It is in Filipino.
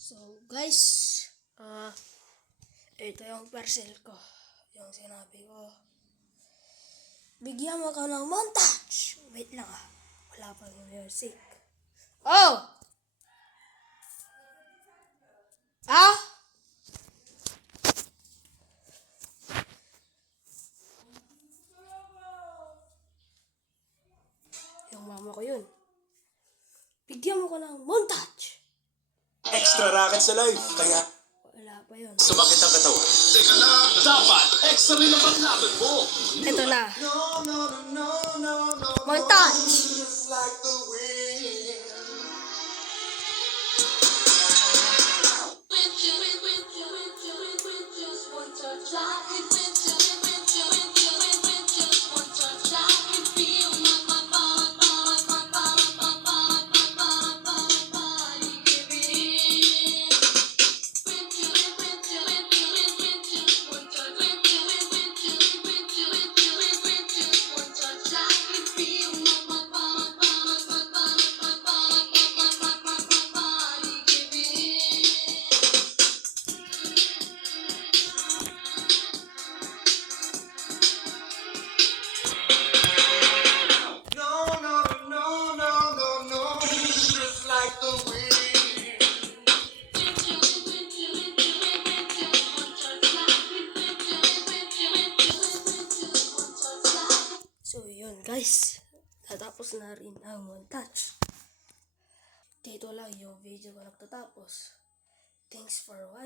So guys, ito yung parcel ko. Yung sinabi ko. Bigyan mo ka ng montage. Wait lang wala pa yung music. Oh! Ah? Yung mama ko yun. Bigyan mo ka ng montage. Extra racket sa life, kaya Wala pa yun. sumakit ang katawan. Teka na, dapat extra rin ang paglaban mo. Ito na. Montage. So yun guys, natapos na rin ang montage. Dito lang yung video ko nagtatapos. Thanks for watching.